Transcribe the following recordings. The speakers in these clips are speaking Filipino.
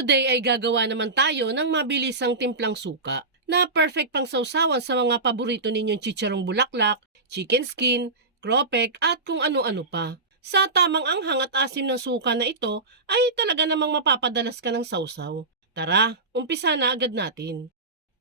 Today ay gagawa naman tayo ng mabilisang timplang suka na perfect pang sausawan sa mga paborito ninyong chicharong bulaklak, chicken skin, kropek at kung ano-ano pa. Sa tamang anghang at asim ng suka na ito ay talaga namang mapapadalas ka ng sausaw. Tara, umpisa na agad natin.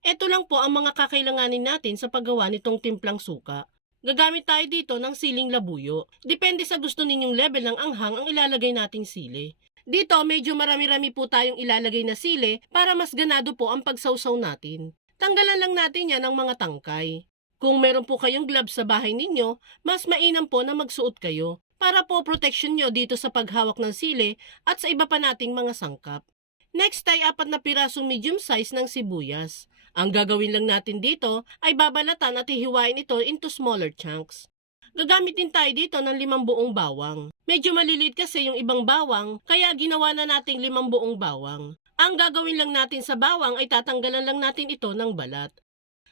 Ito lang po ang mga kakailanganin natin sa paggawa nitong timplang suka. Gagamit tayo dito ng siling labuyo. Depende sa gusto ninyong level ng anghang ang ilalagay nating sili. Dito, medyo marami-rami po tayong ilalagay na sili para mas ganado po ang pagsawsaw natin. Tanggalan lang natin yan ng mga tangkay. Kung meron po kayong gloves sa bahay ninyo, mas mainam po na magsuot kayo para po protection nyo dito sa paghawak ng sili at sa iba pa nating mga sangkap. Next ay apat na pirasong medium size ng sibuyas. Ang gagawin lang natin dito ay babalatan at hihiwain ito into smaller chunks. Gagamit din tayo dito ng limang buong bawang. Medyo maliliit kasi yung ibang bawang, kaya ginawa na nating limang buong bawang. Ang gagawin lang natin sa bawang ay tatanggalan lang natin ito ng balat.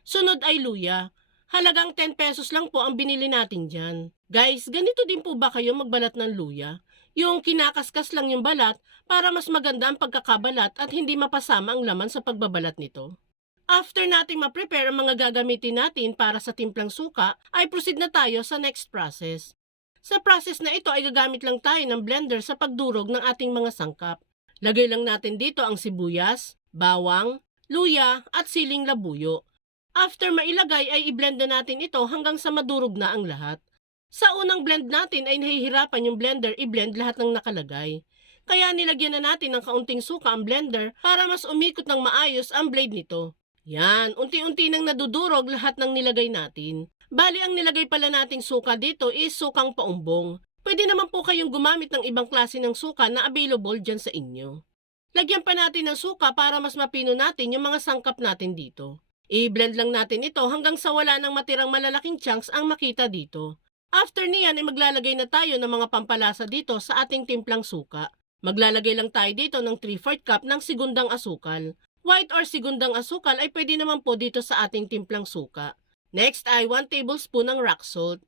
Sunod ay luya. Halagang 10 pesos lang po ang binili natin dyan. Guys, ganito din po ba kayo magbalat ng luya? Yung kinakaskas lang yung balat para mas maganda ang pagkakabalat at hindi mapasama ang laman sa pagbabalat nito. After nating ma-prepare ang mga gagamitin natin para sa timplang suka, ay proceed na tayo sa next process. Sa process na ito ay gagamit lang tayo ng blender sa pagdurog ng ating mga sangkap. Lagay lang natin dito ang sibuyas, bawang, luya at siling labuyo. After mailagay ay i-blend na natin ito hanggang sa madurog na ang lahat. Sa unang blend natin ay nahihirapan yung blender i-blend lahat ng nakalagay. Kaya nilagyan na natin ng kaunting suka ang blender para mas umikot ng maayos ang blade nito. Yan, unti-unti nang nadudurog lahat ng nilagay natin. Bali ang nilagay pala nating suka dito is sukang paumbong. Pwede naman po kayong gumamit ng ibang klase ng suka na available dyan sa inyo. Lagyan pa natin ng suka para mas mapino natin yung mga sangkap natin dito. I-blend lang natin ito hanggang sa wala ng matirang malalaking chunks ang makita dito. After niyan ay maglalagay na tayo ng mga pampalasa dito sa ating timplang suka. Maglalagay lang tayo dito ng 3-4 cup ng sigundang asukal. White or sigundang asukal ay pwede naman po dito sa ating timplang suka. Next ay 1 tablespoon ng rock salt.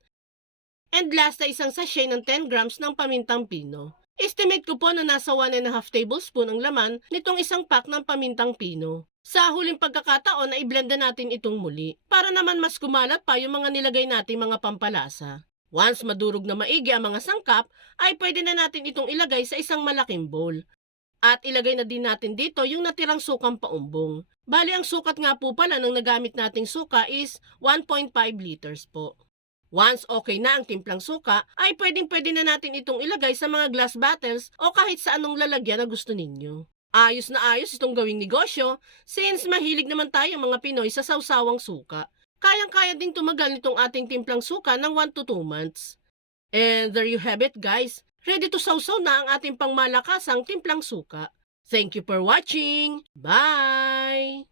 And last ay isang sachet ng 10 grams ng pamintang pino. Estimate ko po na nasa 1 and a half tablespoon ang laman nitong isang pack ng pamintang pino. Sa huling pagkakataon ay i-blend na natin itong muli para naman mas kumalat pa yung mga nilagay nating mga pampalasa. Once madurog na maigi ang mga sangkap, ay pwede na natin itong ilagay sa isang malaking bowl. At ilagay na din natin dito yung natirang sukang paumbong. Bali ang sukat nga po pala ng nagamit nating suka is 1.5 liters po. Once okay na ang timplang suka, ay pwedeng pwede na natin itong ilagay sa mga glass bottles o kahit sa anong lalagyan na gusto ninyo. Ayos na ayos itong gawing negosyo since mahilig naman tayo mga Pinoy sa sawsawang suka. Kayang-kaya ding tumagal nitong ating timplang suka ng 1 to 2 months. And there you have it guys. Ready to sausaw na ang ating pangmalakasang timplang suka. Thank you for watching. Bye!